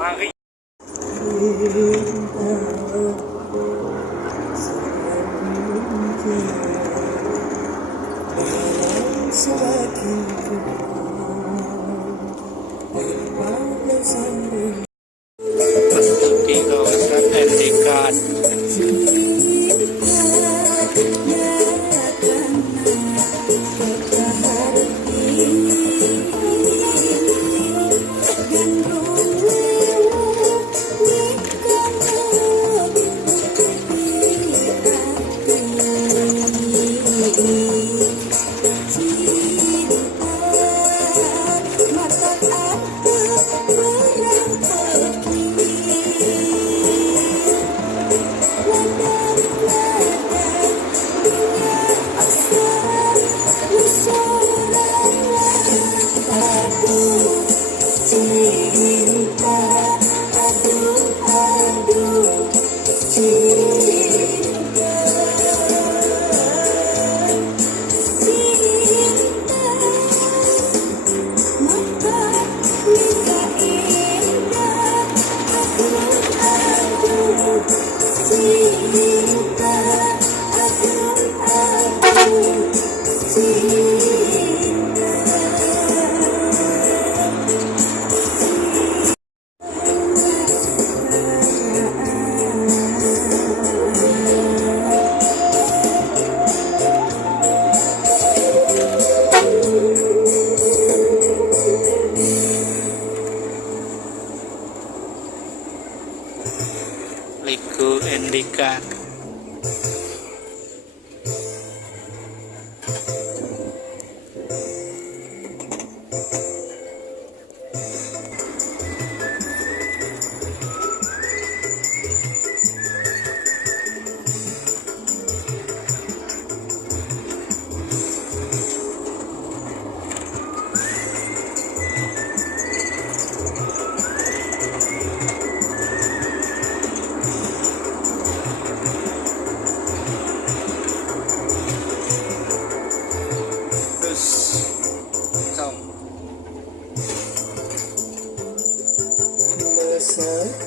Mari. Di kawasan Endikan. Liku Endikan.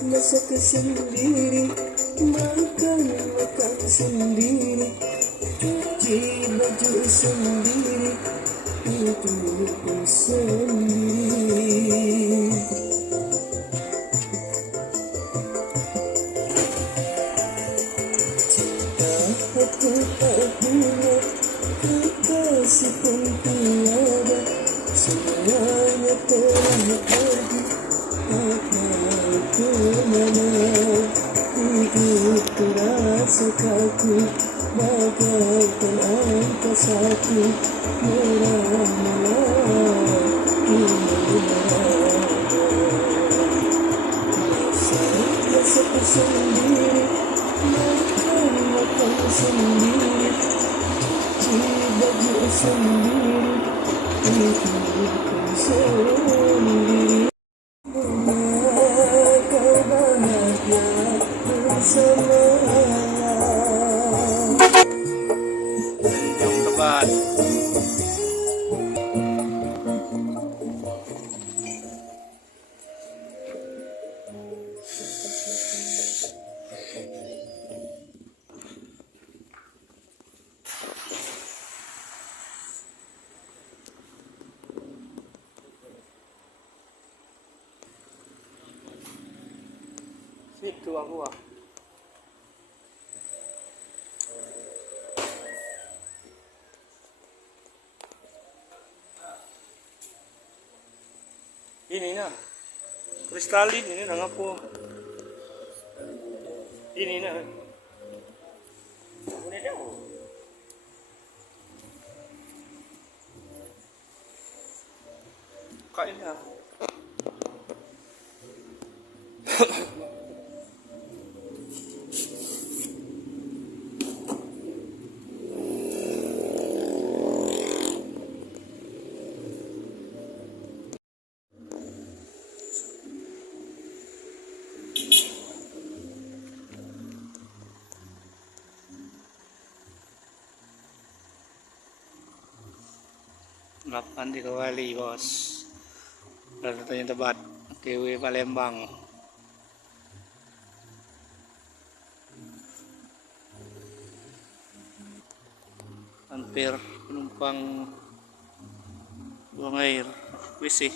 Masak sendiri, makan sendiri, cuci baju sendiri, tidur sendiri. Cinta aku tak punya, kekasih pun tiada, semuanya telah pergi. Kemana hidup terasa kaku, bagaikan angkasaku merah-merah masak sendiri, makan sendiri, cuci baju sendiri, hidupkan sendiri. Tanjung Lebat. Situ aku ah. Ini nah, kristalin ini nang apa? Ini nah. Ini dia. Kainnya. Makan di Kawali bos. Dan tanya Tebat, TW Palembang. hampir penumpang buang air WC.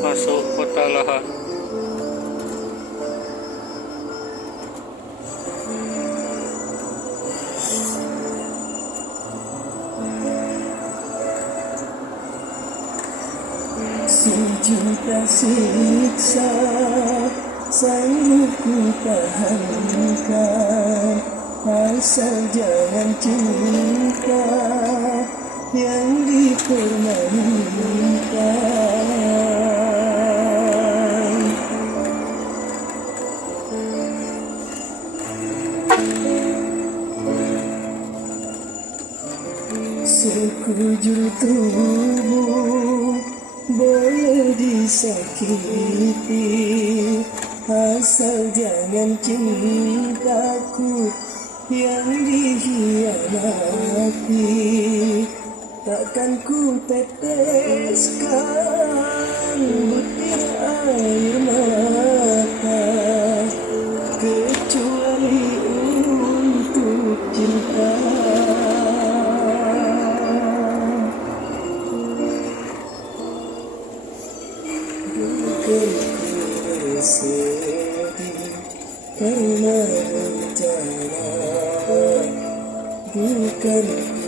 Masuk kota Lahat. Sejuta siksa sanggup ku tahankan, asal jangan cinta yang dipermainkan. Sekujur tubuh boleh disakiti, asal jangan cintaku yang dikhianati. Takkan ku teteskan butir air mata kecuali untuk cinta. Bukan ku bersedih karena bencana, bukan ku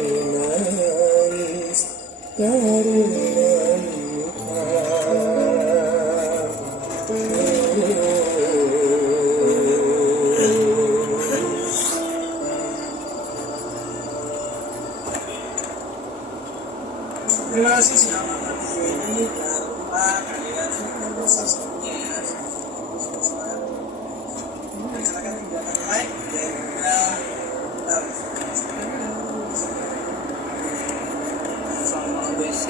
menangis karena lupa. Terima kasih sudah menonton video ini. Jangan lupa kalian subscribe-nya, dan silakan tinggalkan like dan juga Sama WC.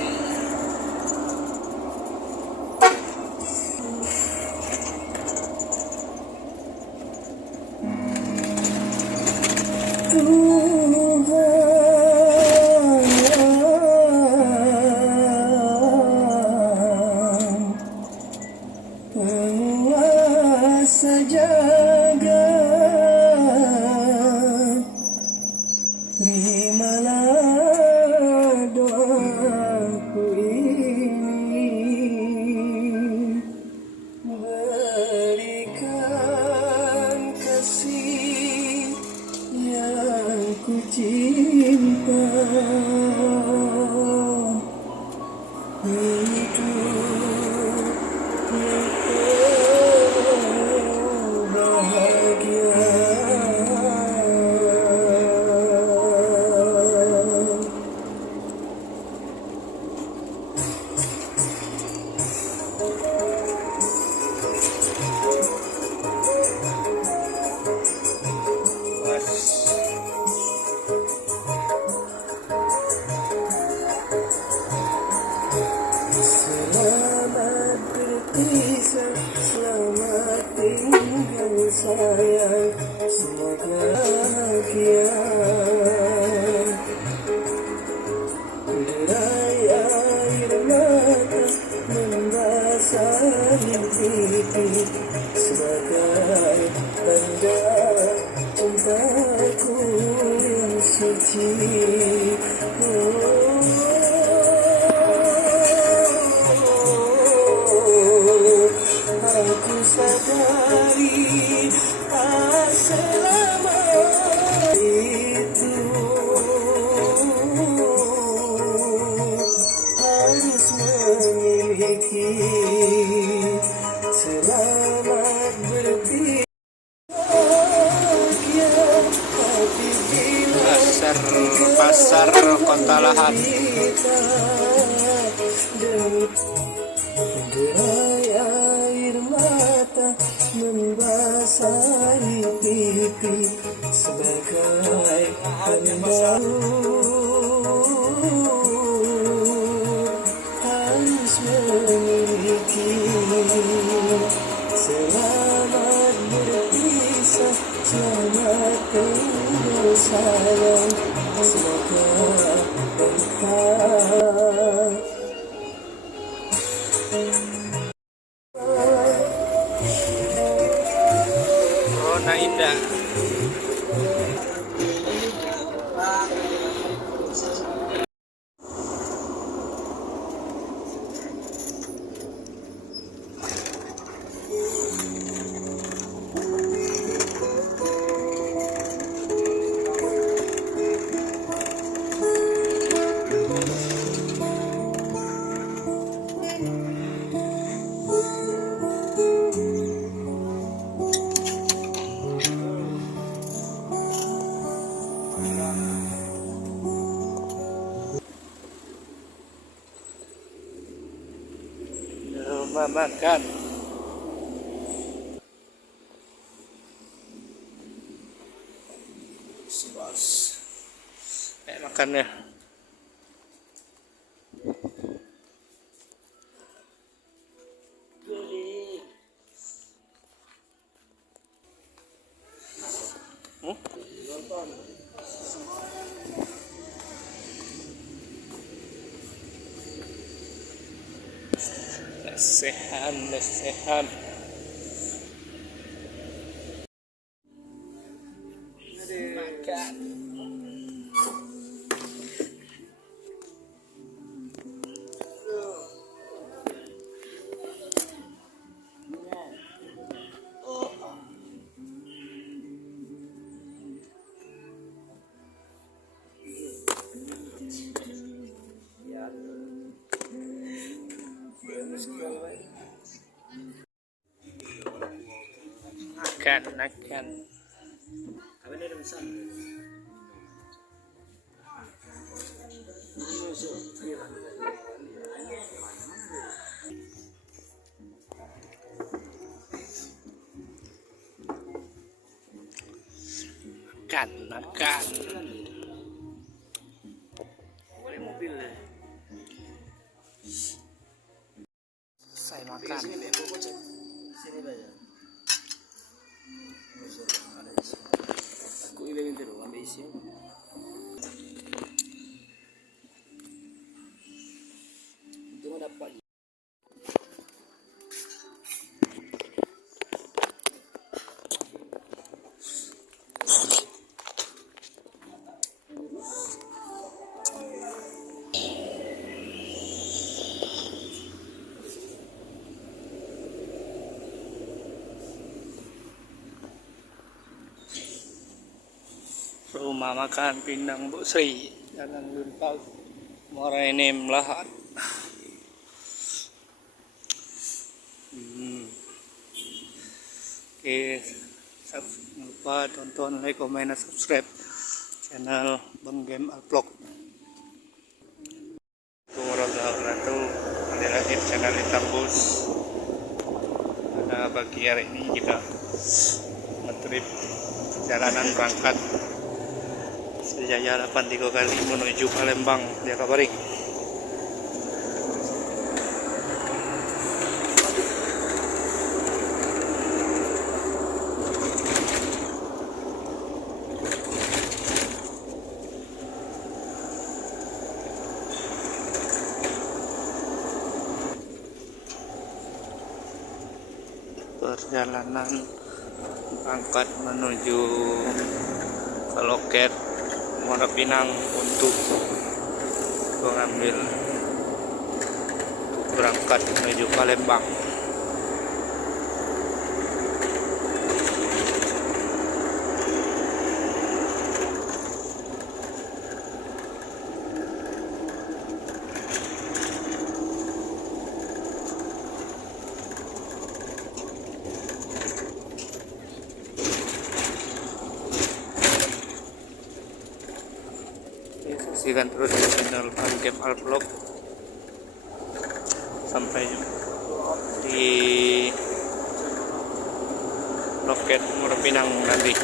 Penguasa jagat, terimalah doaku ini, berikan kasih yang ku cinta. Hidup yang bahagia. Selamat berpisah, selamat tinggal sayang, semoga bahagia. Derai air mata membasahi pipi sebagai tanda cintaku yang suci. Aku sadari selama itu harus memiliki. Selamat berpisah, Pasar Kota Lahat. Derai air mata membasahi pipi sebagai tanda Selamat bersayang, semoga berkah. Corona indah. Makan. Bos. Makannya. Lesehan. Makan. Makan. Makan. Saya makan. Aku ilangin terus, ambil isi. Itu mah dapat. Rumah makan Pindang Bu Sri, Jalan Lunpag, Muara Enim Lahat. Oke, jangan lupa tonton, like, komen, dan subscribe channel Bang Game Alvlog. Warahmatullahi wabarakatuh. Kembali lagi di channel Itambus. Pada pagi hari ini kita ngetrip perjalanan berangkat Sriwijaya 83 kali menuju Palembang, Jakabaring. Perjalanan berangkat menuju ke loket Muara Pinang untuk mengambil berangkat menuju Palembang. Saksikan terus di channel Bang Game Alvlog sampai di loket Muara Pinang nanti.